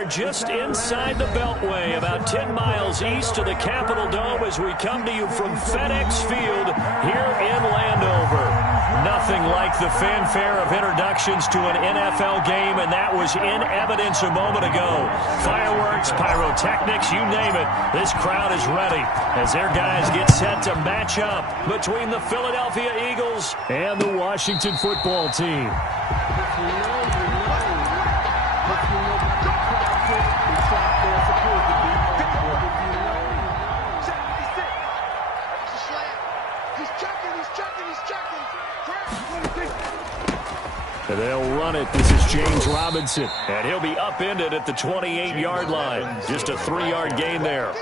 are just inside the Beltway, about 10 miles east of the Capitol Dome as we come to you from FedEx Field here in Landover. Nothing like the fanfare of introductions to an NFL game, and that was in evidence a moment ago. Fireworks, pyrotechnics, you name it. This crowd is ready as their guys get set to match up between the Philadelphia Eagles and the Washington football team. And they'll run it. This is James Robinson. And he'll be upended at the 28-yard line. Just a 3-yard gain there.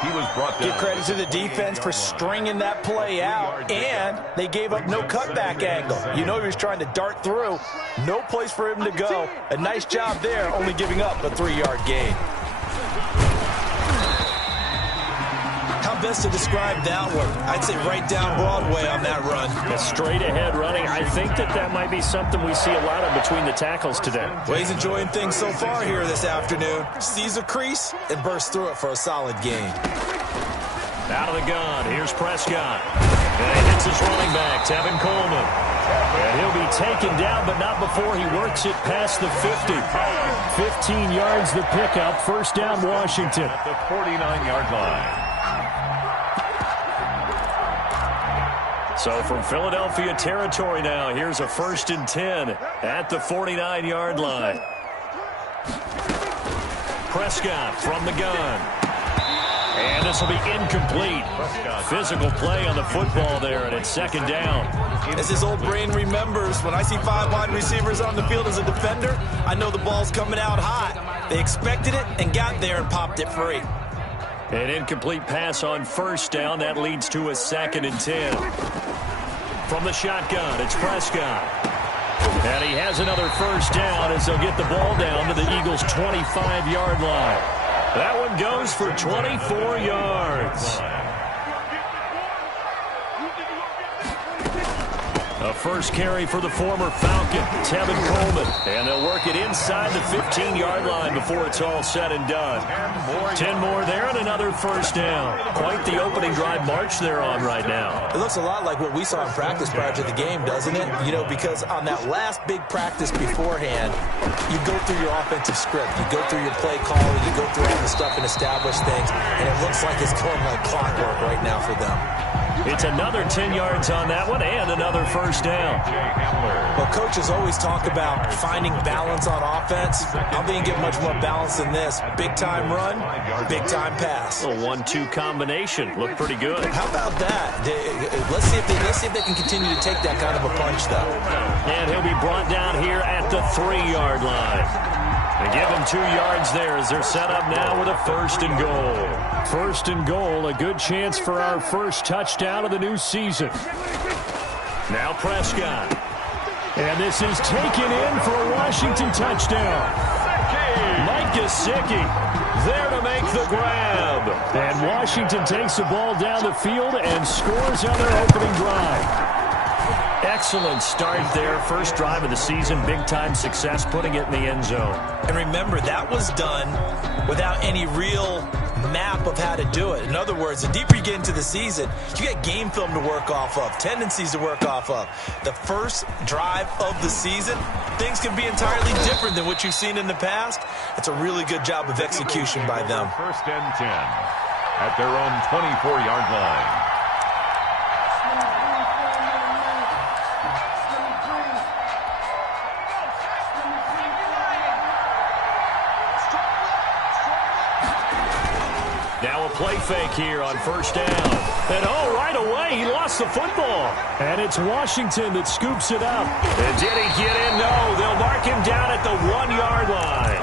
He was brought down. Give credit to the defense for stringing that play out, and they gave up no cutback angle. You know he was trying to dart through. No place for him to go. A nice job there, only giving up a 3-yard gain. How best to describe that one? I'd say right down Broadway on that run. A straight-ahead running. I think that might be something we see a lot of between the tackles today. Well, he's enjoying things so far here this afternoon. Sees a crease and bursts through it for a solid gain. Out of the gun, here's Prescott. And he hits his running back, Tevin Coleman. And he'll be taken down, but not before he works it past the 50. 15 yards the pickup, first down Washington. At the 49-yard line. So from Philadelphia territory now, here's a 1st and 10 at the 49-yard line. Prescott from the gun. And this will be incomplete. Physical play on the football there, and it's 2nd down. As his old brain remembers, when I see 5 wide receivers on the field as a defender, I know the ball's coming out hot. They expected it and got there and popped it free. An incomplete pass on 1st down. That leads to a 2nd and 10. From the shotgun, it's Prescott. And he has another 1st down as they'll get the ball down to the Eagles' 25-yard line. That one goes for 24 yards. A first carry for the former Falcon, Tevin Coleman. And they'll work it inside the 15-yard line before it's all said and done. 10 more there and another 1st down. Quite the opening drive march they're on right now. It looks a lot like what we saw in practice prior to the game, doesn't it? You know, because on that last big practice beforehand, you go through your offensive script. You go through your play calling. You go through all the stuff and establish things. And it looks like it's going like clockwork right now for them. It's another 10 yards on that one and another 1st down. Well, coaches always talk about finding balance on offense. I don't think you get much more balance than this. Big-time run, big-time pass. A 1-2 combination. Looked pretty good. How about that? Let's see if they can continue to take that kind of a punch, though. And he'll be brought down here at the 3-yard line. They give him 2 yards there as they're set up now with a 1st and goal. 1st and goal, a good chance for our first touchdown of the new season. Now Prescott. And this is taken in for a Washington touchdown. Mike Gesicki there to make the grab. And Washington takes the ball down the field and scores on their opening drive. Excellent start there. First drive of the season. Big-time success putting it in the end zone. And remember, that was done without any real map of how to do it. In other words, the deeper you get into the season, you get game film to work off of, tendencies to work off of. The first drive of the season, things can be entirely different than what you've seen in the past. It's a really good job of execution by them. 1st and 10 at their own 24-yard line. Now a play fake here on 1st down. And right away, he lost the football. And it's Washington that scoops it up. And did he get in? No, they'll mark him down at the 1-yard line.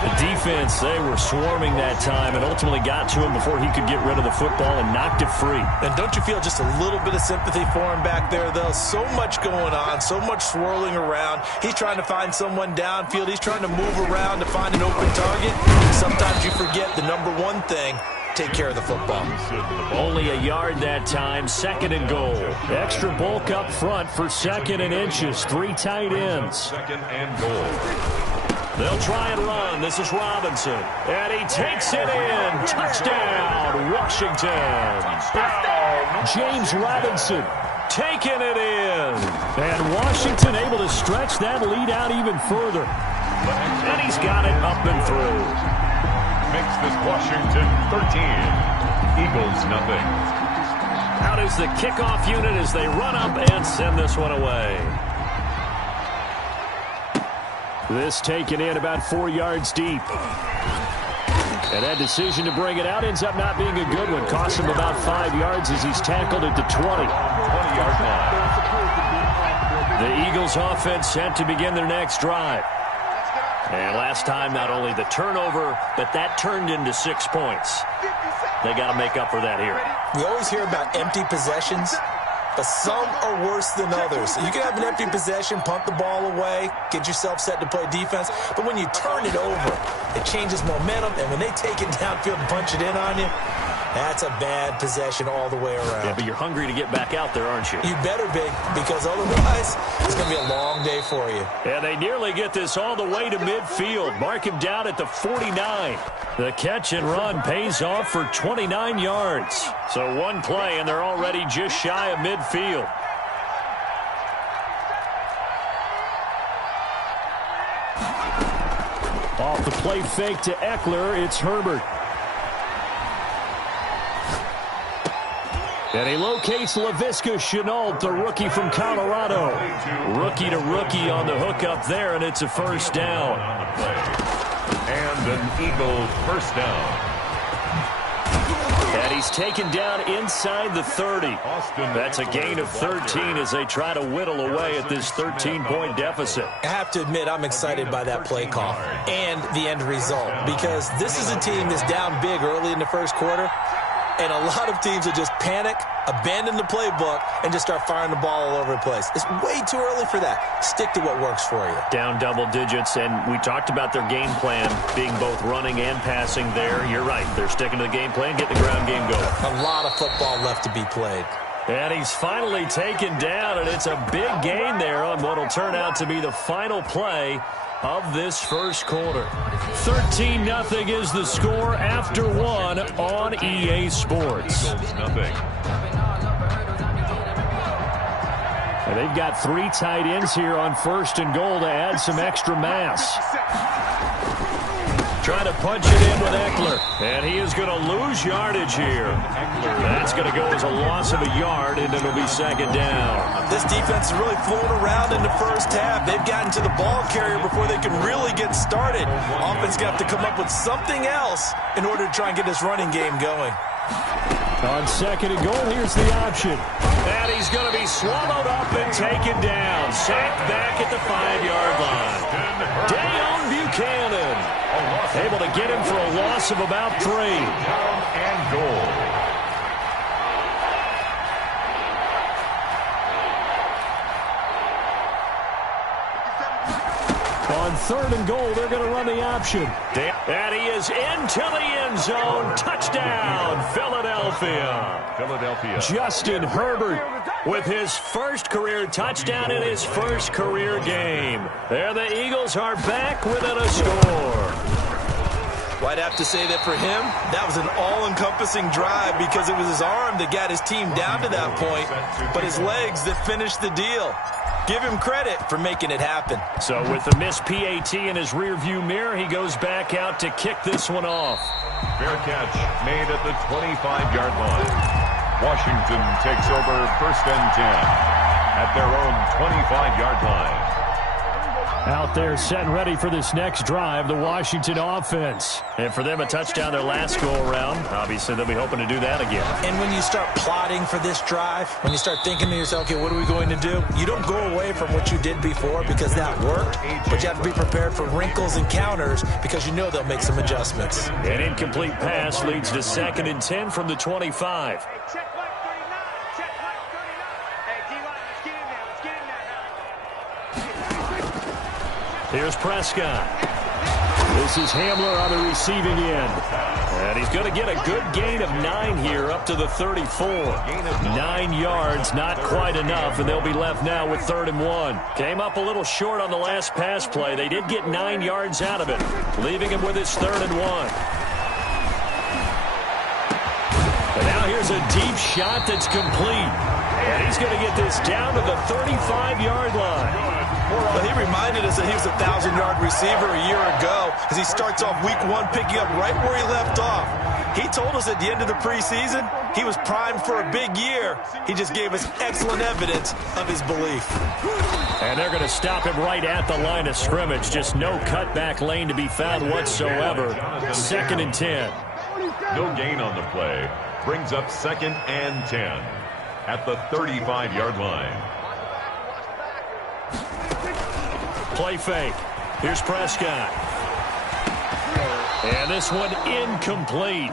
The defense, they were swarming that time and ultimately got to him before he could get rid of the football and knocked it free. And don't you feel just a little bit of sympathy for him back there, though? So much going on, so much swirling around. He's trying to find someone downfield. He's trying to move around to find an open target. Sometimes you forget the number one thing. Take care of the football. Only a yard that time, 2nd and goal. Extra bulk up front for 2nd and inches. 3 tight ends. 2nd and goal. They'll try and run. This is Robinson. And he takes it in. Touchdown, Washington. Touchdown. James Robinson taking it in. And Washington able to stretch that lead out even further. And he's got it up and through. Makes this Washington 13. Eagles nothing. Out is the kickoff unit as they run up and send this one away. This taken in about 4 yards deep. And that decision to bring it out ends up not being a good one. Costs him about 5 yards as he's tackled at the 20-yard line. The Eagles offense set to begin their next drive. And last time, not only the turnover, but that turned into 6 points. They got to make up for that here. We always hear about empty possessions, but some are worse than others. You can have an empty possession, punt the ball away, get yourself set to play defense, but when you turn it over, it changes momentum, and when they take it downfield and punch it in on you, that's a bad possession all the way around. Yeah, but you're hungry to get back out there, aren't you? You better be, because otherwise it's going to be a long day for you. And they nearly get this all the way to midfield. Mark him down at the 49. The catch and run pays off for 29 yards. So one play, and they're already just shy of midfield. Off the play fake to Eckler, it's Herbert. And he locates Laviska Shenault, the rookie from Colorado. Rookie to rookie on the hookup there, and it's a first down. And an Eagles first down. And he's taken down inside the 30. That's a gain of 13 as they try to whittle away at this 13-point deficit. I have to admit, I'm excited by that play call and the end result, because this is a team that's down big early in the first quarter. And a lot of teams will just panic, abandon the playbook, and just start firing the ball all over the place. It's way too early for that. Stick to what works for you. Down double digits, and we talked about their game plan being both running and passing there. You're right. They're sticking to the game plan, getting the ground game going. A lot of football left to be played. And he's finally taken down, and it's a big gain there on what will turn out to be the final play of this first quarter. 13-0 is the score after one on EA Sports. Nothing. And they've got 3 tight ends here on first and goal to add some extra mass. Trying to punch it in with Eckler. And he is going to lose yardage here. That's going to go as a loss of a yard, and it'll be second down. This defense is really flown around in the first half. They've gotten to the ball carrier before they can really get started. Offense got to come up with something else in order to try and get this running game going. On second and goal, here's the option. And he's going to be swallowed up and taken down. Sacked back at the 5-yard line. Deion Buchanan able to get him for a loss of about 3. Down and goal. On third and goal, they're going to run the option. And he is into the end zone. Touchdown, Philadelphia. Justin Herbert with his first career touchdown in his first career game. There the Eagles are back within a score. Well, I'd have to say that for him, that was an all-encompassing drive because it was his arm that got his team down to that point, but his legs that finished the deal. Give him credit for making it happen. So with the missed PAT in his rearview mirror, he goes back out to kick this one off. Fair catch made at the 25-yard line. Washington takes over first and 10 at their own 25-yard line. Out there set and ready for this next drive, the Washington offense. And for them, a touchdown their last go-around. Obviously, they'll be hoping to do that again. And when you start plotting for this drive, when you start thinking to yourself, okay, what are we going to do? You don't go away from what you did before because that worked, but you have to be prepared for wrinkles and counters because you know they'll make some adjustments. An incomplete pass leads to second and 10 from the 25. Here's Prescott. This is Hamler on the receiving end. And he's going to get a good gain of 9 here up to the 34. 9 yards, not quite enough, and they'll be left now with 3rd and 1. Came up a little short on the last pass play. They did get 9 yards out of it, leaving him with his 3rd and 1. And now here's a deep shot that's complete. And he's going to get this down to the 35-yard line. Well, he reminded us that he was a 1,000-yard receiver a year ago as he starts off week 1 picking up right where he left off. He told us at the end of the preseason he was primed for a big year. He just gave us excellent evidence of his belief. And they're going to stop him right at the line of scrimmage. Just no cutback lane to be found whatsoever. 2nd and 10. No gain on the play. Brings up 2nd and 10 at the 35-yard line. Play fake. Here's Prescott. And this one incomplete.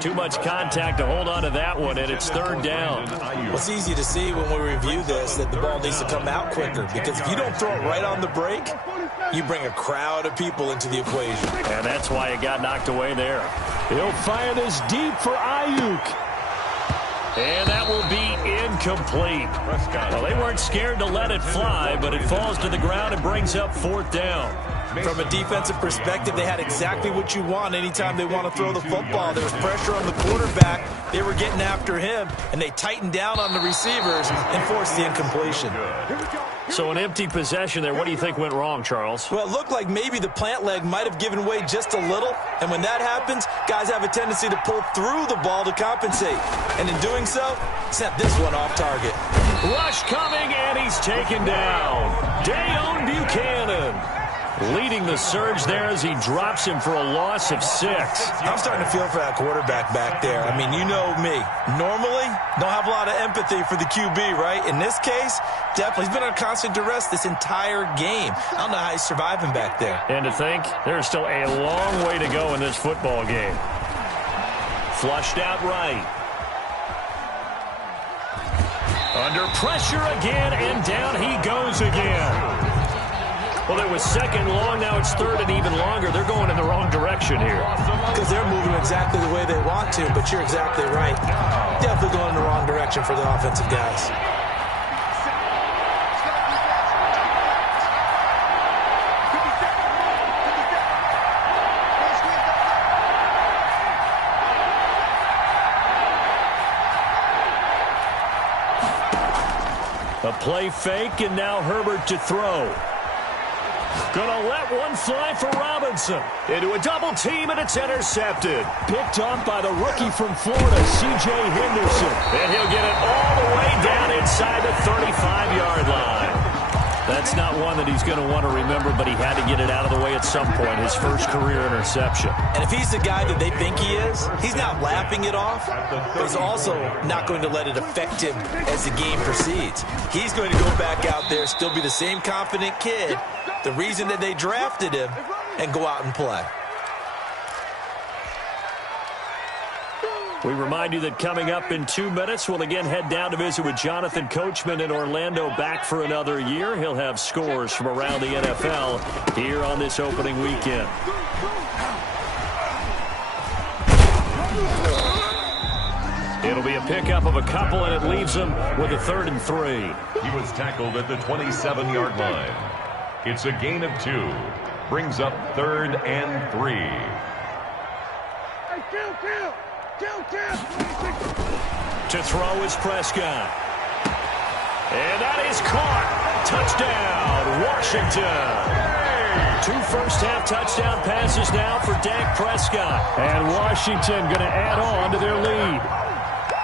Too much contact to hold on to that one, and it's 3rd down. Well, it's easy to see when we review this that the ball needs to come out quicker, because if you don't throw it right on the break, you bring a crowd of people into the equation. And that's why it got knocked away there. He'll fire this deep for Ayuk. And that will be incomplete. Well, they weren't scared to let it fly, but it falls to the ground and brings up 4th down. From a defensive perspective, they had exactly what you want anytime they want to throw the football. There was pressure on the quarterback. They were getting after him, and they tightened down on the receivers and forced the incompletion. So an empty possession there. What do you think went wrong, Charles? Well, it looked like maybe the plant leg might have given way just a little, and when that happens, guys have a tendency to pull through the ball to compensate. And in doing so, sent this one off target. Rush coming, and he's taken down. Dayon Buchanan leading the surge there as he drops him for a loss of 6. I'm starting to feel for that quarterback back there. I mean, you know me. Normally, don't have a lot of empathy for the QB, right? In this case, definitely. He's been under constant duress this entire game. I don't know how he's surviving back there. And to think, there's still a long way to go in this football game. Flushed out right. Under pressure again, and down he goes again. Well, it was 2nd long, now it's 3rd and even longer. They're going in the wrong direction here. Because they're moving exactly the way they want to, but you're exactly right. Definitely going in the wrong direction for the offensive guys. A play fake, and now Herbert to throw. Gonna let one fly for Robinson. Into a double team, and it's intercepted. Picked off by the rookie from Florida, C.J. Henderson. And he'll get it all the way down inside the 35-yard line. That's not one that he's going to want to remember, but he had to get it out of the way at some point, his first career interception. And if he's the guy that they think he is, he's not laughing it off, but he's also not going to let it affect him as the game proceeds. He's going to go back out there, still be the same confident kid, the reason that they drafted him, and go out and play. We remind you that coming up in 2 minutes, we'll again head down to visit with Jonathan Coachman in Orlando, back for another year. He'll have scores from around the NFL here on this opening weekend. It'll be a pickup of a couple, and it leaves them with a 3rd and 3. He was tackled at the 27-yard line. It's a gain of 2. Brings up 3rd and 3. To throw is Prescott. And that is caught. Touchdown, Washington. 2 first-half touchdown passes now for Dak Prescott. And Washington going to add on to their lead.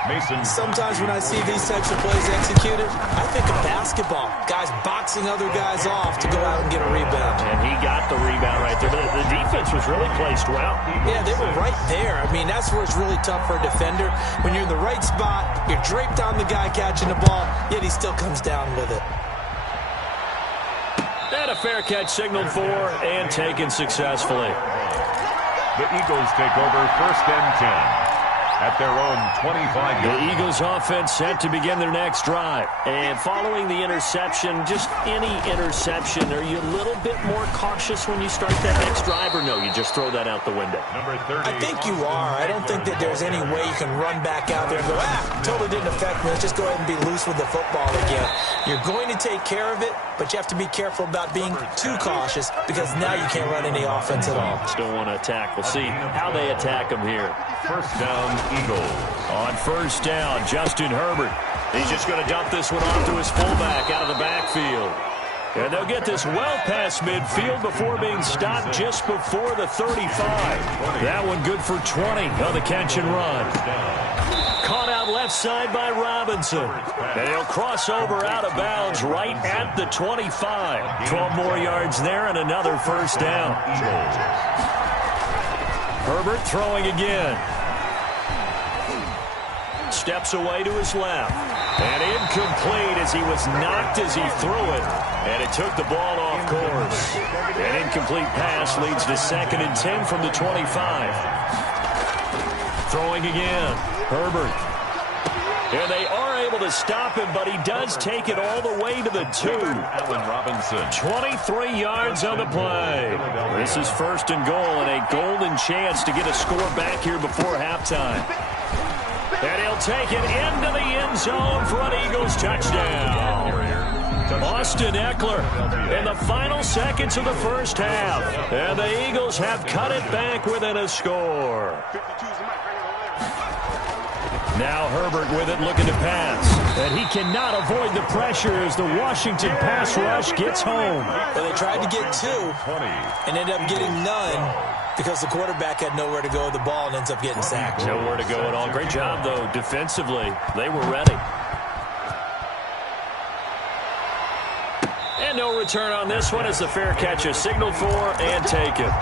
Mason. Sometimes when I see these types of plays executed, I think of basketball. Guys boxing other guys off to go out and get a rebound. And he got the rebound right there. But the defense was really placed well. Yeah, they were right there. I mean, that's where it's really tough for a defender. When you're in the right spot, you're draped on the guy catching the ball, yet he still comes down with it. And a fair catch signaled for and taken successfully. The Eagles take over 1st and 10 at their own 25-yard line. The Eagles offense set to begin their next drive. And following the interception, just any interception, are you a little bit more cautious when you start that next drive, or no, you just throw that out the window? Number 30. I think you are. I don't think that there's any way you can run back out there and go, totally didn't affect me. Let's just go ahead and be loose with the football again. You're going to take care of it, but you have to be careful about being too cautious because now you can't run any offense at all. Still want to attack. We'll see how they attack them here. First down, Eagles. On first down, Justin Herbert. He's just going to dump this one off to his fullback out of the backfield. And they'll get this well past midfield before being stopped just before the 35. That one good for 20 on the catch and run. Caught out left side by Robinson. And he'll cross over out of bounds right at the 25. 12 more yards there and another first down. Herbert throwing again. Steps away to his left. And incomplete as he was knocked as he threw it. And it took the ball off course. An incomplete pass leads to 2nd and 10 from the 25. Throwing again. Herbert. And they are able to stop him, but he does take it all the way to the 2. Allen Robinson. 23 yards on the play. This is 1st and goal and a golden chance to get a score back here before halftime. And he'll take it into the end zone for an Eagles touchdown. Austin Eckler in the final seconds of the first half. And the Eagles have cut it back within a score. Now Herbert with it, looking to pass. And he cannot avoid the pressure as the Washington pass rush gets home. Well, they tried to get 2 and ended up getting none because the quarterback had nowhere to go with the ball and ends up getting sacked. Nowhere to go at all. Great job, though, defensively. They were ready. And no return on this one as the fair catch is signaled for and taken.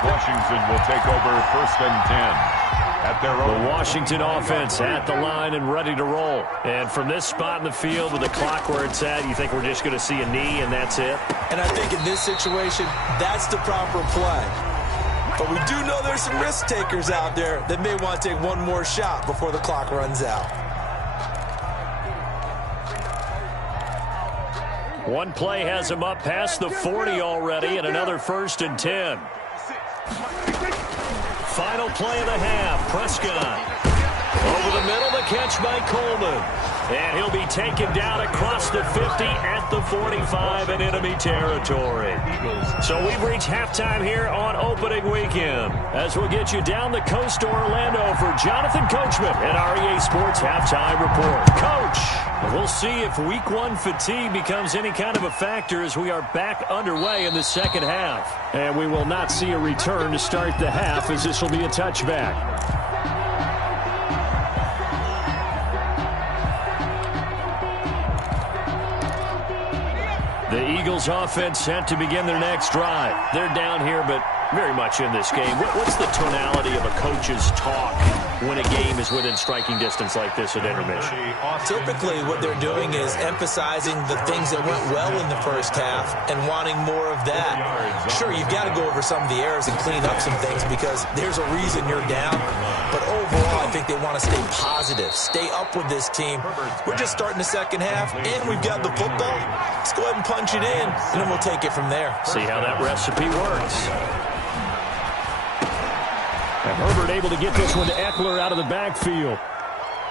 Washington will take over 1st and 10. At their own. The Washington offense at the line and ready to roll. And from this spot in the field with the clock where it's at, you think we're just going to see a knee and that's it? And I think in this situation, that's the proper play. But we do know there's some risk takers out there that may want to take one more shot before the clock runs out. One play has him up past the 40 already and another 1st and 10. Final play of the half. Prescott. Over the middle, the catch by Coleman. And he'll be taken down across the 50 at the 45 in enemy territory. So we've reached halftime here on opening weekend. As we'll get you down the coast to Orlando for Jonathan Coachman at our EA Sports Halftime Report. Coach, we'll see if Week 1 fatigue becomes any kind of a factor as we are back underway in the second half. And we will not see a return to start the half as this will be a touchback. The Eagles offense set to begin their next drive. They're down here, but very much in this game. What's the tonality of a coach's talk when a game is within striking distance like this at intermission? Typically, what they're doing is emphasizing the things that went well in the first half and wanting more of that. Sure, you've got to go over some of the errors and clean up some things because there's a reason you're down. But overall, I think they want to stay positive, stay up with this team. We're just starting the second half, and we've got the football. Let's go ahead and punch it in, and then we'll take it from there. See how that recipe works. And Herbert able to get this one to Eckler out of the backfield.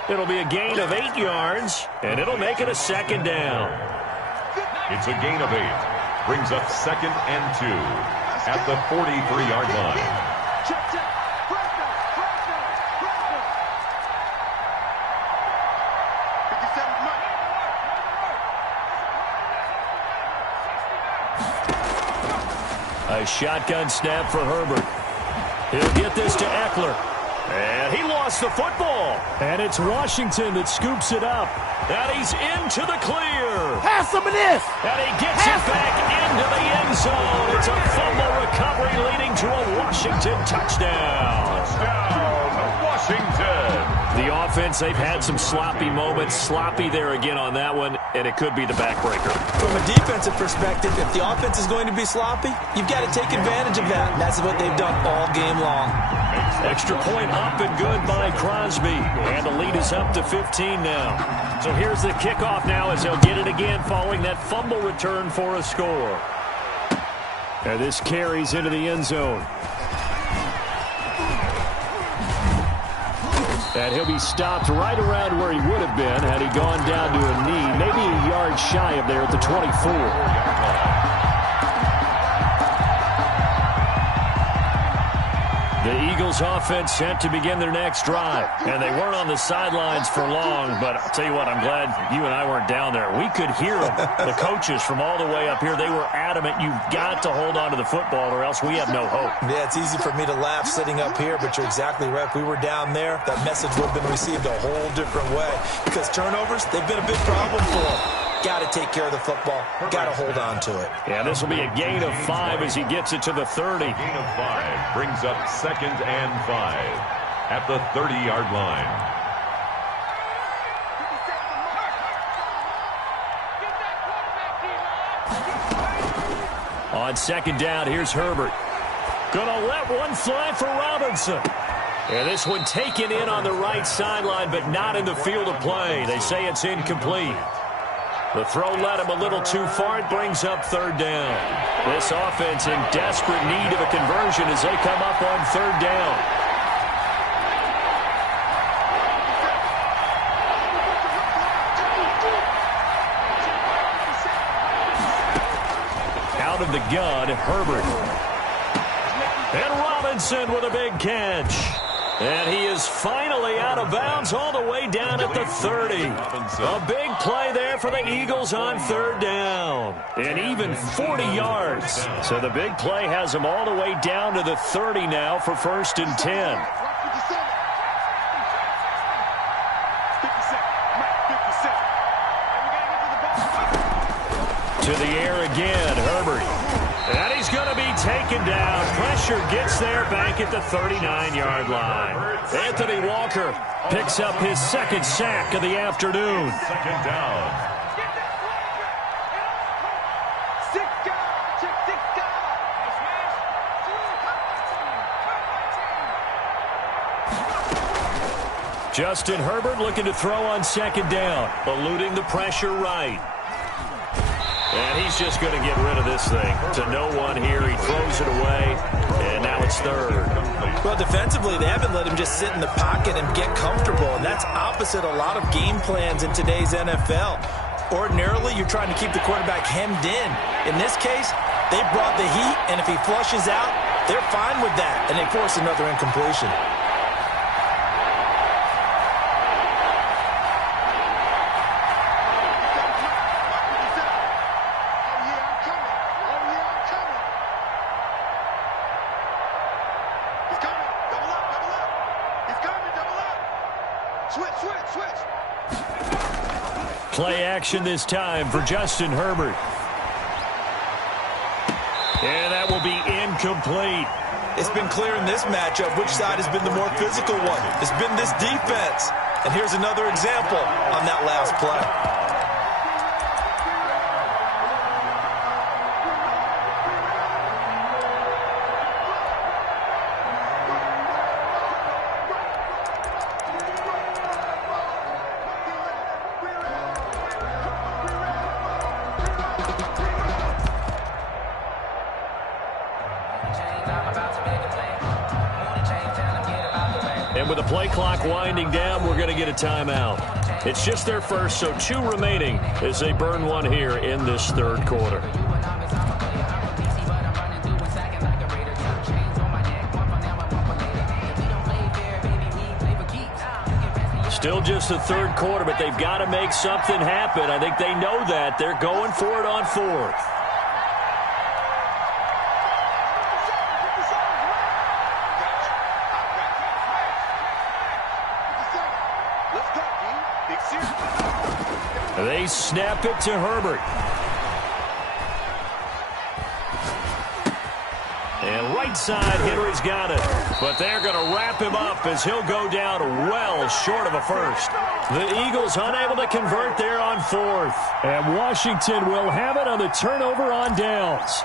It'll be a gain of 8 yards, and it'll make it a 2nd down. It's a gain of 8. Brings up 2nd and 2 at the 43-yard line. A shotgun snap for Herbert. He'll get this to Eckler. And he lost the football. And it's Washington that scoops it up. And he's into the clear. Have some of this. And he gets it back into the end zone. It's a fumble recovery leading to a Washington touchdown. Touchdown, Washington. The offense, they've had some sloppy moments. Sloppy there again on that one, and it could be the backbreaker. From a defensive perspective, if the offense is going to be sloppy, you've got to take advantage of that. And that's what they've done all game long. Makes Extra point up and good by Crosby. And the lead is up to 15 now. So here's the kickoff now as they'll get it again following that fumble return for a score. And this carries into the end zone. And he'll be stopped right around where he would have been had he gone down to a knee, maybe a yard shy of there at the 24. The Eagles offense set to begin their next drive. And they weren't on the sidelines for long, but I'll tell you what, I'm glad you and I weren't down there. We could hear them. The coaches from all the way up here, they were adamant, you've got to hold on to the football or else we have no hope. Yeah, it's easy for me to laugh sitting up here, but you're exactly right. If we were down there, that message would have been received a whole different way. Because turnovers, they've been a big problem for them. Got to take care of the football. Got to hold on to it. Yeah, this will be a gain of 5 as he gets it to the 30. Gain of 5 brings up 2nd and 5 at the 30-yard line. On 2nd down, here's Herbert. Gonna let one fly for Robinson. And this one taken in on the right sideline, but not in the field of play. They say it's incomplete. The throw led him a little too far. It brings up 3rd down. This offense in desperate need of a conversion as they come up on 3rd down. Out of the gun, Herbert. And Robinson with a big catch. And he is finally out of bounds all the way down at the 30. A big play there for the Eagles on 3rd down. And even 40 yards. So the big play has him all the way down to the 30 now for 1st and 10. To the air again, Herbert. And he's going to be taken down. Pressure gets there back at the 39-yard line. Anthony Walker picks up his 2nd sack of the afternoon. 2nd down. Justin Herbert looking to throw on 2nd down, eluding the pressure right. And he's just going to get rid of this thing to no one here. He throws it away, and now it's 3rd. Well, defensively, they haven't let him just sit in the pocket and get comfortable, and that's opposite a lot of game plans in today's NFL. Ordinarily, you're trying to keep the quarterback hemmed in. In this case, they brought the heat, and if he flushes out, they're fine with that, and they force another incompletion. Play action this time for Justin Herbert. And that will be incomplete. It's been clear in this matchup which side has been the more physical one. It's been this defense. And here's another example on that last play. And with the play clock winding down, we're going to get a timeout. It's just their first, so 2 remaining as they burn one here in this 3rd quarter. Still just the 3rd quarter, but they've got to make something happen. I think they know that. They're going for it on 4th. They snap it to Herbert. And right side, Henry's got it. But they're going to wrap him up as he'll go down well short of a first. The Eagles unable to convert there on 4th. And Washington will have it on the turnover on downs.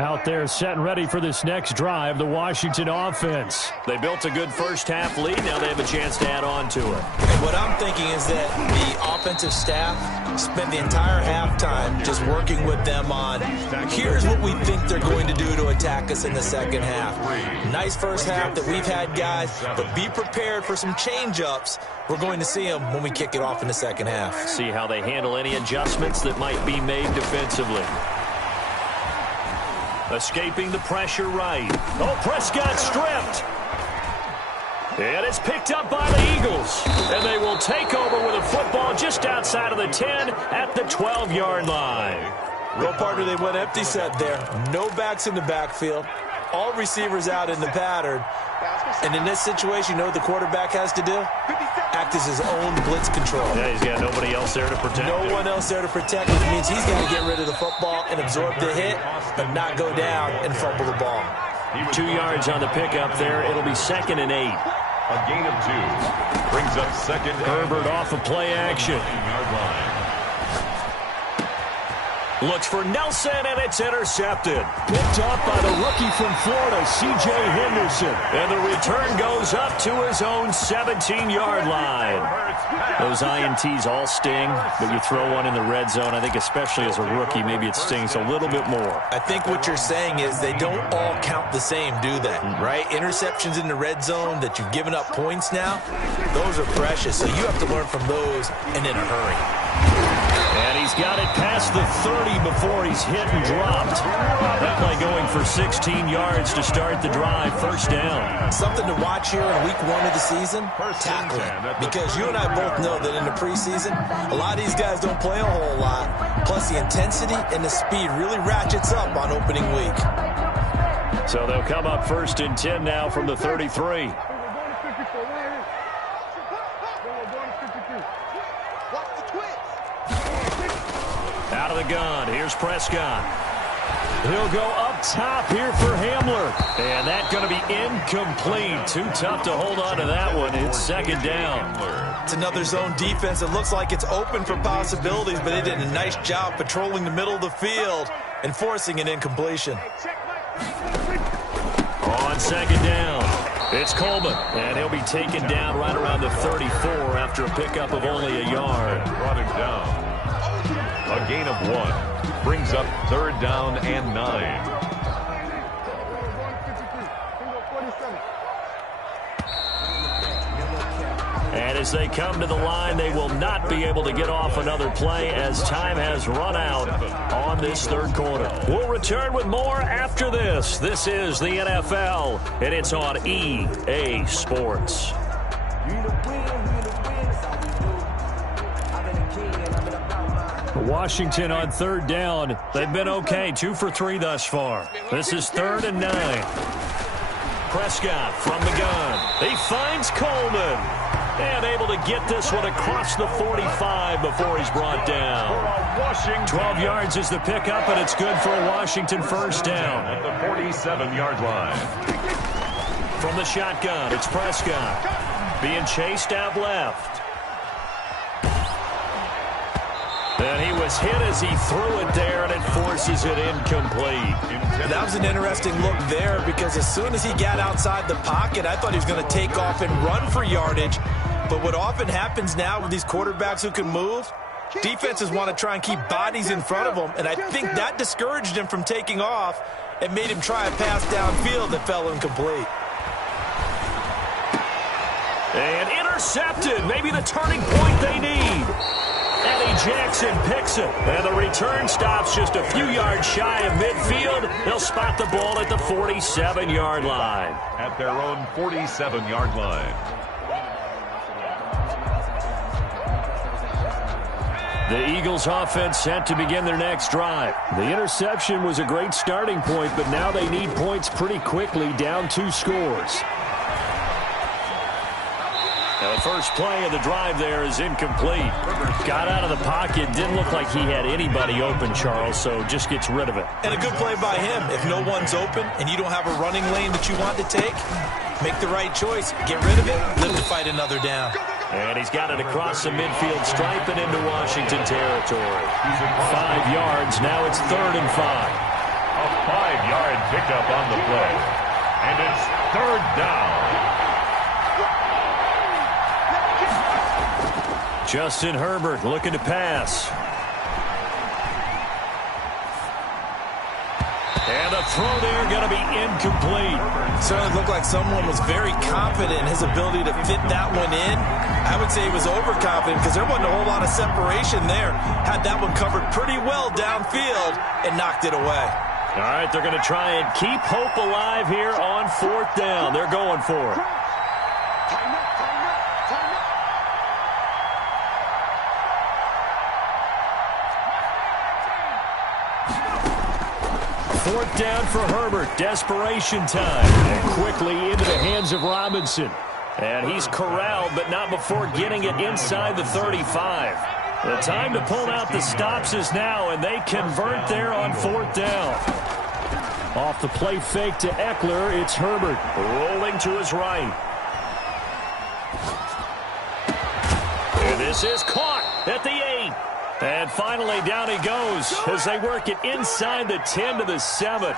Out there set and ready for this next drive, the Washington offense. They built a good first-half lead. Now they have a chance to add on to it. And what I'm thinking is that the offensive staff spent the entire halftime just working with them on, here's what we think they're going to do to attack us in the second half. Nice first half that we've had, guys, but be prepared for some change-ups. We're going to see them when we kick it off in the second half. See how they handle any adjustments that might be made defensively. Escaping the pressure right. Oh, Prescott stripped. And it's picked up by the Eagles. And they will take over with a football just outside of the 10 at the 12-yard line. Well, partner, they went empty set there. No backs in the backfield. All receivers out in the pattern. And in this situation, you know what the quarterback has to do? Act as his own blitz control. Yeah, he's got nobody else there to protect him. No one else there to protect him. It means he's got to get rid of the football and absorb the hit, but not go down and fumble the ball. 2 yards on the pickup there. It'll be 2nd and 8. A gain of 2. Brings up second. Herbert off of play action. Looks for Nelson, and it's intercepted. Picked up by the rookie from Florida, C.J. Henderson. And the return goes up to his own 17-yard line. Those INTs all sting, but you throw one in the red zone, I think especially as a rookie, maybe it stings a little bit more. I think what you're saying is they don't all count the same, do they? Right? Interceptions in the red zone that you've given up points now, those are precious. So you have to learn from those and in a hurry. And he's got it past the 30 before he's hit and dropped. That play going for 16 yards to start the drive, first down. Something to watch here in week 1 of the season, tackling. Because you and I both know that in the preseason, a lot of these guys don't play a whole lot. Plus the intensity and the speed really ratchets up on opening week. So they'll come up 1st and 10 now from the 33. Out of the gun, here's Prescott. He'll go up top here for Hamler. And that's going to be incomplete. Too tough to hold on to that one. It's 2nd down. It's another zone defense. It looks like it's open for possibilities, but they did a nice job patrolling the middle of the field and forcing an incompletion. On 2nd down, it's Coleman. And he'll be taken down right around the 34 after a pickup of only a yard. Brought him down. A gain of 1. Brings up 3rd down and 9. And as they come to the line, they will not be able to get off another play as time has run out on this 3rd quarter. We'll return with more after this. This is the NFL, and it's on EA Sports. Washington on 3rd down. They've been okay, 2 for 3 thus far. This is 3rd and 9. Prescott from the gun. He finds Coleman. And able to get this one across the 45 before he's brought down. 12 yards is the pickup, and it's good for a Washington first down. At the 47-yard line. From the shotgun, it's Prescott. Being chased out left. And he was hit as he threw it there, and it forces it incomplete. That was an interesting look there because as soon as he got outside the pocket, I thought he was going to take off and run for yardage. But what often happens now with these quarterbacks who can move, defenses want to try and keep bodies in front of them, and I think that discouraged him from taking off and made him try a pass downfield that fell incomplete. And intercepted, maybe the turning point they need. Eddie Jackson picks it, and the return stops just a few yards shy of midfield. They'll spot the ball at the 47-yard line. At their own 47-yard line. The Eagles offense set to begin their next drive. The interception was a great starting point, but now they need points pretty quickly, down 2 scores. Now the first play of the drive there is incomplete. Got out of the pocket, didn't look like he had anybody open, Charles, so just gets rid of it. And a good play by him. If no one's open and you don't have a running lane that you want to take, make the right choice. Get rid of it, live to fight another down. And he's got it across the midfield stripe and into Washington territory. 5 yards, now it's 3rd and 5. A 5-yard pickup on the play. And it's third down. Justin Herbert looking to pass. And the throw there going to be incomplete. Certainly looked like someone was very confident in his ability to fit that one in. I would say he was overconfident because there wasn't a whole lot of separation there. Had that one covered pretty well downfield and knocked it away. All right, they're going to try and keep hope alive here on fourth down. They're going for it. Fourth down for Herbert. Desperation time. And quickly into the hands of Robinson. And he's corralled, but not before getting it inside the 35. The time to pull out the stops is now, and they convert there on fourth down. Off the play fake to Eckler, it's Herbert rolling to his right. And this is caught at the 8. And finally down he goes as they work it inside the 10 to the 7.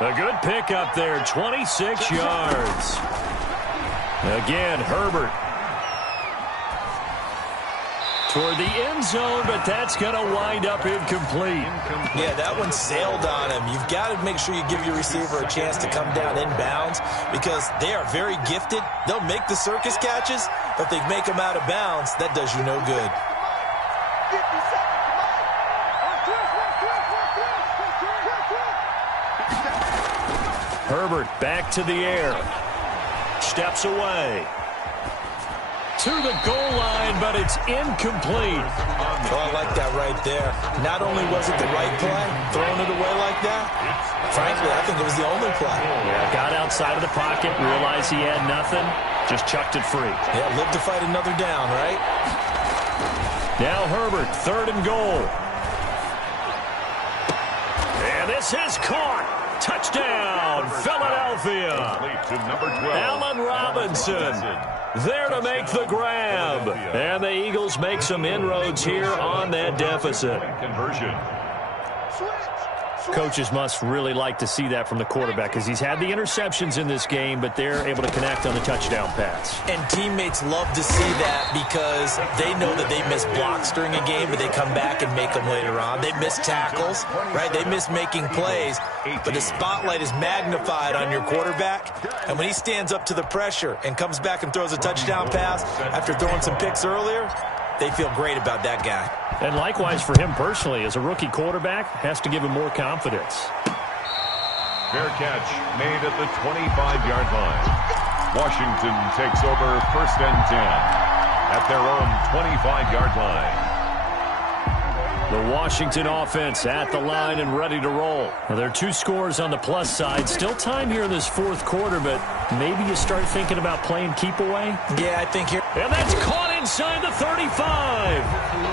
A good pickup there, 26 yards. Again, Herbert toward the end zone, but that's going to wind up incomplete. Yeah, that one sailed on him. You've got to make sure you give your receiver a chance to come down inbounds because they are very gifted. They'll make the circus catches, but if they make them out of bounds, that does you no good. Herbert back to the air. Steps away. To the goal line, but it's incomplete. Oh, I like that right there. Not only was it the right play, throwing it away like that, frankly, I think it was the only play. Yeah, got outside of the pocket, realized he had nothing, just chucked it free. Yeah, live to fight another down, right? Now Herbert, third and goal. And this is caught. Touchdown, Philadelphia. Allen Robinson there to make the grab. And the Eagles make some inroads here on that deficit. Conversion. Coaches must really like to see that from the quarterback because he's had the interceptions in this game, but they're able to connect on the touchdown pass. And teammates love to see that because they know that they miss blocks during a game, but they come back and make them later on. They miss tackles, right? They miss making plays, but the spotlight is magnified on your quarterback. And when he stands up to the pressure and comes back and throws a touchdown pass after throwing some picks earlier, they feel great about that guy. And likewise for him personally, as a rookie quarterback, has to give him more confidence. Fair catch made at the 25-yard line. Washington takes over first and 10 at their own 25-yard line. The Washington offense at the line and ready to roll. Now, there are two scores on the plus side. Still time here in this fourth quarter, but maybe you start thinking about playing keep away? Yeah, I think here. And that's caught inside the 35.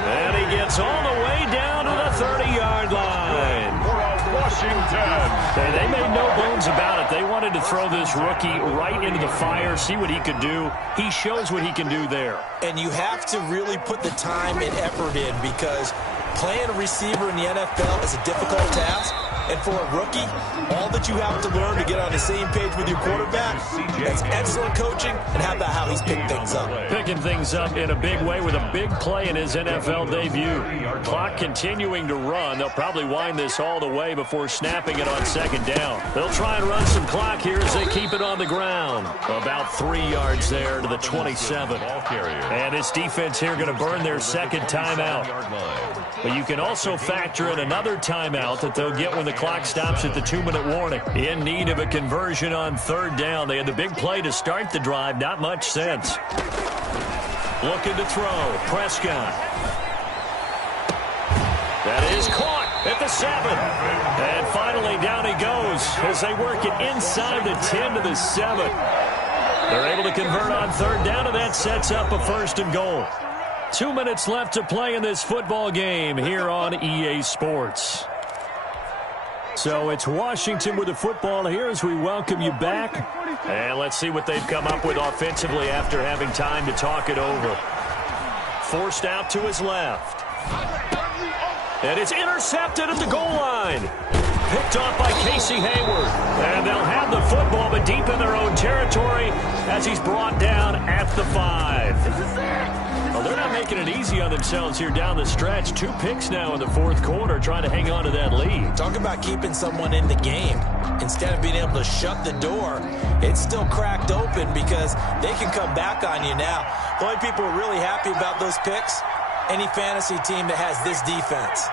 And he gets all the way down to the 30-yard line. Washington. And they made no bones about it. They wanted to throw this rookie right into the fire, see what he could do. He shows what he can do there. And you have to really put the time and effort in because playing a receiver in the NFL is a difficult task. And for a rookie, all that you have to learn to get on the same page with your quarterback, that's excellent coaching, and how about how he's picked things up. Picking things up in a big way with a big play in his NFL debut. Clock continuing to run. They'll probably wind this all the way before snapping it on second down. They'll try and run some clock here as they keep it on the ground. About 3 yards there to the 27. And this defense here going to burn their second timeout. But you can also factor in another timeout that they'll get when the clock stops at the 2-minute warning. In need of a conversion on third down. They had the big play to start the drive. Not much sense. Looking to throw. Prescott. That is caught at the 7. And finally down he goes as they work it inside the 10 to the 7. They're able to convert on third down, and that sets up a first and goal. 2 minutes left to play in this football game here on EA Sports. So it's Washington with the football here as we welcome you back. And let's see what they've come up with offensively after having time to talk it over. Forced out to his left. And it's intercepted at the goal line. Picked off by Casey Hayward. And they'll have the football, but deep in their own territory as he's brought down at the 5. Well, they're not making it easy on themselves here down the stretch. 2 picks now in the fourth quarter, trying to hang on to that lead. Talk about keeping someone in the game. Instead of being able to shut the door, it's still cracked open because they can come back on you now. The only people who are really happy about those picks, any fantasy team that has this defense.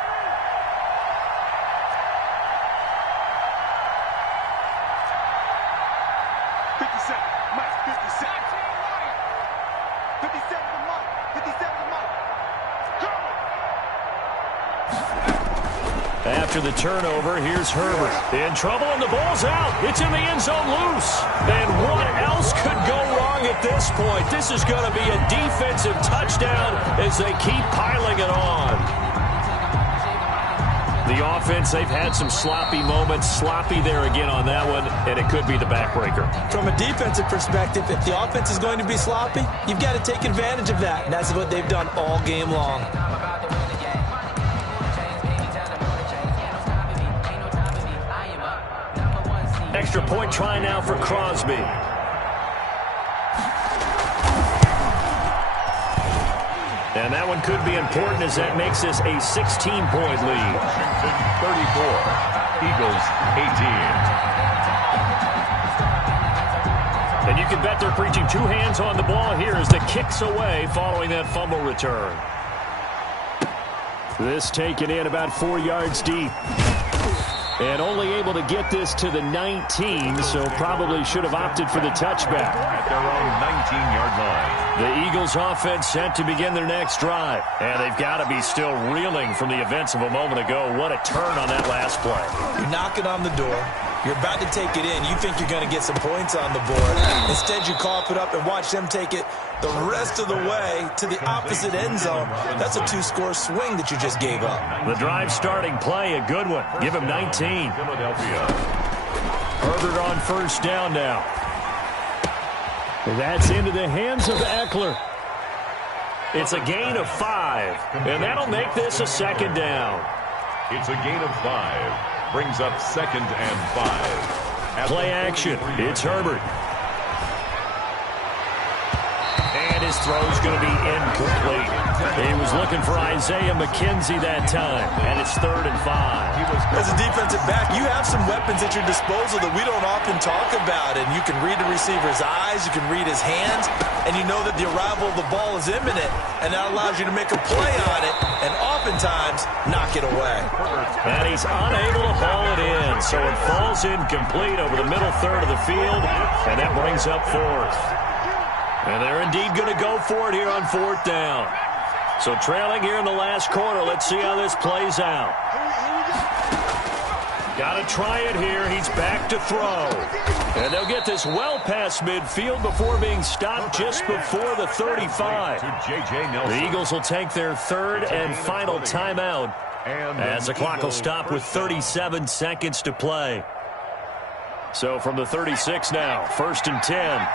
After the turnover, here's Herbert. In trouble, and the ball's out. It's in the end zone loose. And what else could go wrong at this point? This is going to be a defensive touchdown as they keep piling it on. The offense, they've had some sloppy moments. Sloppy there again on that one, and it could be the backbreaker. From a defensive perspective, if the offense is going to be sloppy, you've got to take advantage of that. And that's what they've done all game long. Extra point try now for Crosby. And that one could be important as that makes this a 16-point lead. Washington 34, Eagles 18. And you can bet they're preaching 2 hands on the ball here as the kick's away following that fumble return. This taken in about 4 yards deep. And only able to get this to the 19, so probably should have opted for the touchback. At their own 19-yard line. The Eagles offense set to begin their next drive. And they've got to be still reeling from the events of a moment ago. What a turn on that last play. You're knocking on the door. You're about to take it in. You think you're going to get some points on the board. Instead, you cough it up and watch them take it the rest of the way to the opposite end zone. That's a 2-score swing that you just gave up. The drive starting play, a good one. Give him 19. Philadelphia. Herbert on first down now. That's into the hands of Eckler. It's a gain of 5, and that'll make this a second down. It's a gain of 5. Brings up 2nd and 5. Play action. It's Herbert. And his throw's going to be incomplete. He was looking for Isaiah McKenzie that time, and it's 3rd and 5. As a defensive back, you have some weapons at your disposal that we don't often talk about, and you can read the receiver's eyes, you can read his hands, and you know that the arrival of the ball is imminent, and that allows you to make a play on it, and oftentimes knock it away. And he's unable to haul it in, so it falls incomplete over the middle third of the field, and that brings up 4th. And they're indeed going to go for it here on 4th down. So trailing here in the last quarter, let's see how this plays out. Got to try it here. He's back to throw. And they'll get this well past midfield before being stopped just before the 35. The Eagles will take their 3rd and final timeout as the clock will stop with 37 seconds to play. So from the 36 now, 1st and 10.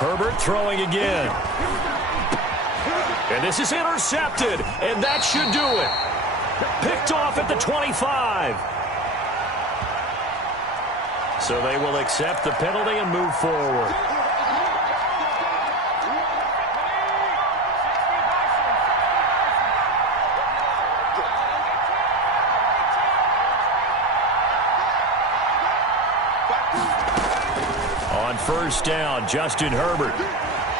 Herbert throwing again. And this is intercepted, and that should do it. Picked off at the 25. So they will accept the penalty and move forward. On first down, Justin Herbert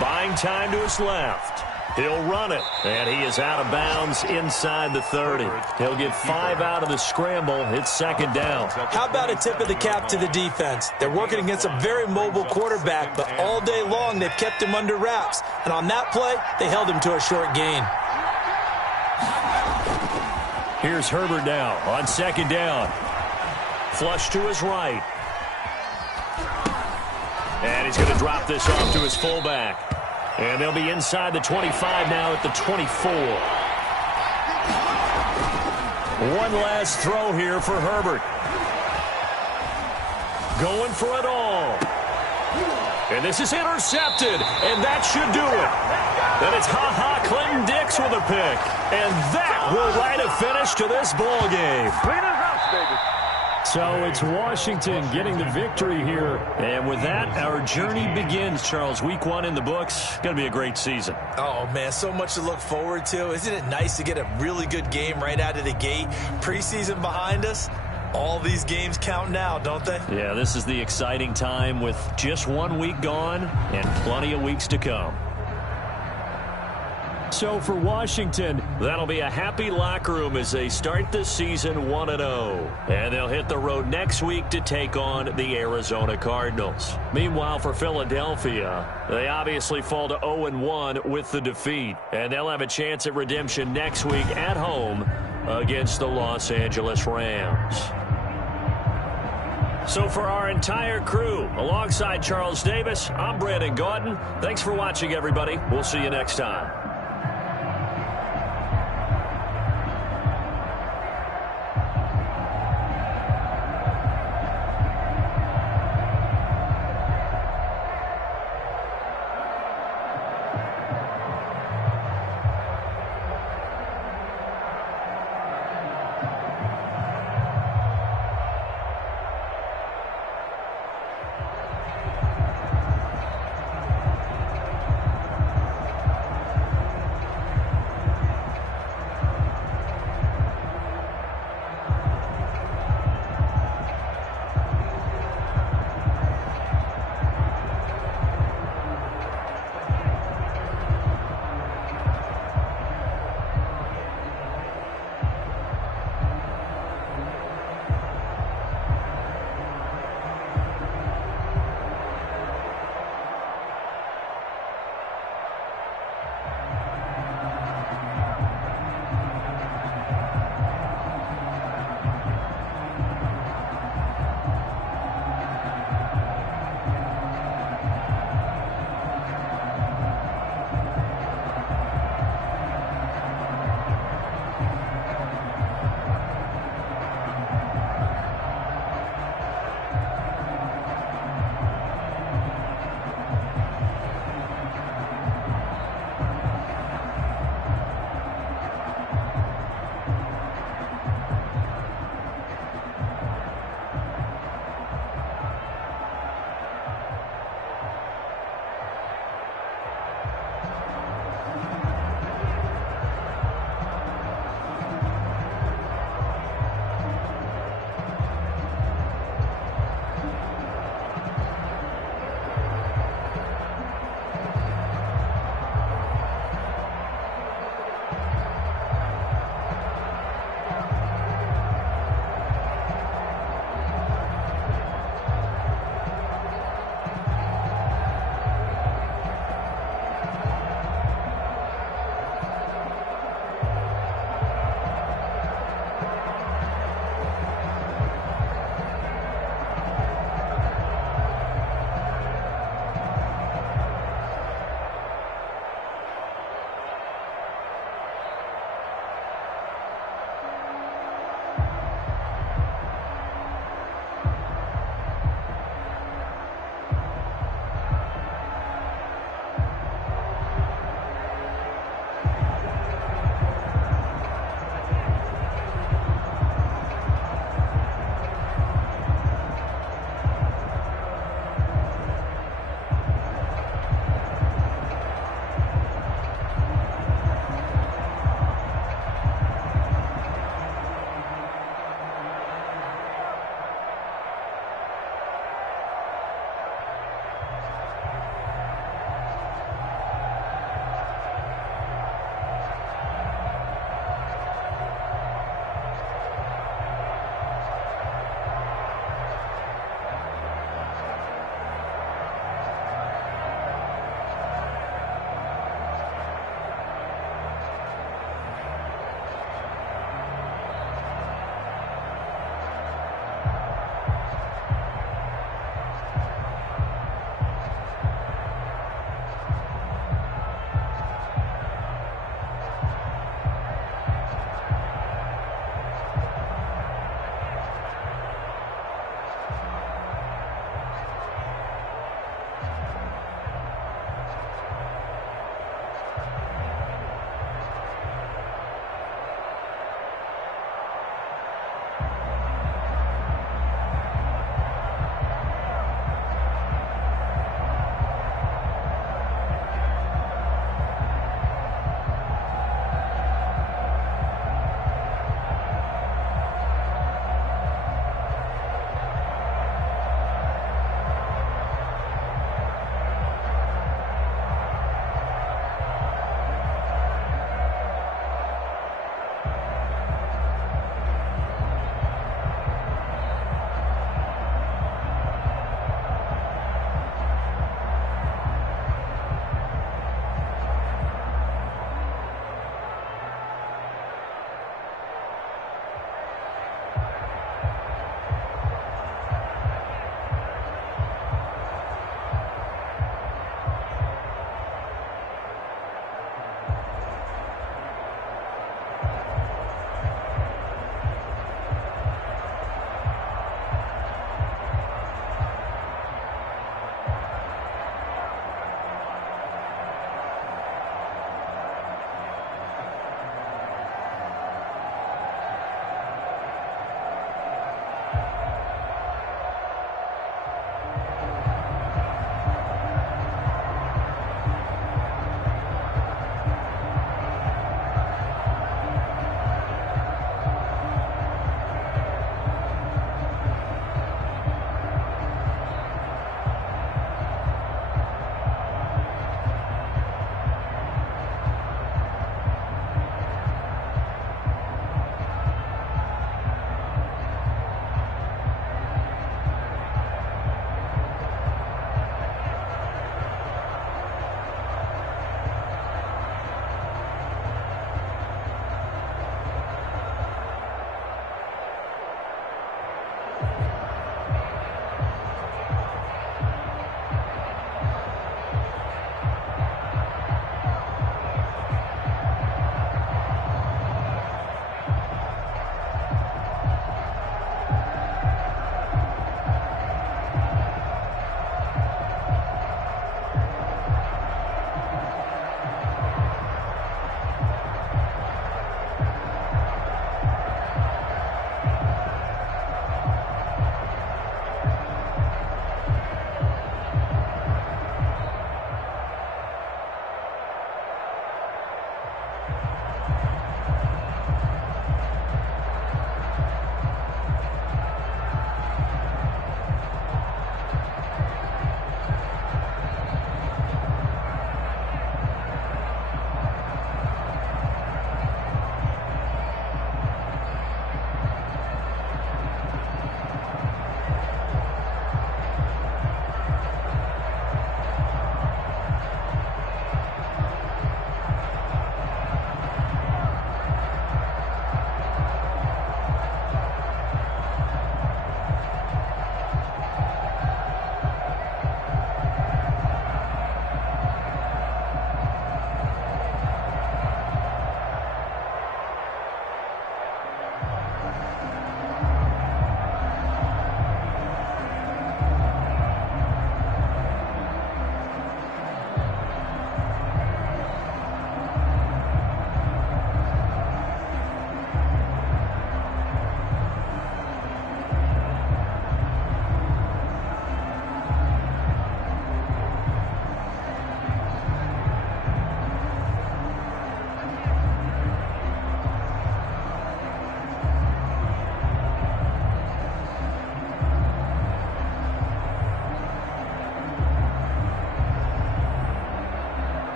buying time to his left. He'll run it, and he is out of bounds inside the 30. He'll get 5 out of the scramble. It's 2nd down. How about a tip of the cap to the defense? They're working against a very mobile quarterback, but all day long they've kept him under wraps. And on that play, they held him to a short gain. Here's Herbert now on 2nd down. Flush to his right. And he's going to drop this off to his fullback. And they'll be inside the 25 now at the 24. One last throw here for Herbert. Going for it all. And this is intercepted, and that should do it. Then it's Clinton Dix with a pick. And that will light a finish to this ball game. So it's Washington getting the victory here. And with that, our journey begins, Charles. Week 1 in the books. Going to be a great season. Oh, man, so much to look forward to. Isn't it nice to get a really good game right out of the gate? Preseason behind us. All these games count now, don't they? Yeah, this is the exciting time with just 1 week gone and plenty of weeks to come. So for Washington, that'll be a happy locker room as they start this season 1-0. And they'll hit the road next week to take on the Arizona Cardinals. Meanwhile, for Philadelphia, they obviously fall to 0-1 with the defeat. And they'll have a chance at redemption next week at home against the Los Angeles Rams. So for our entire crew, alongside Charles Davis, I'm Brandon Gaudin. Thanks for watching, everybody. We'll see you next time.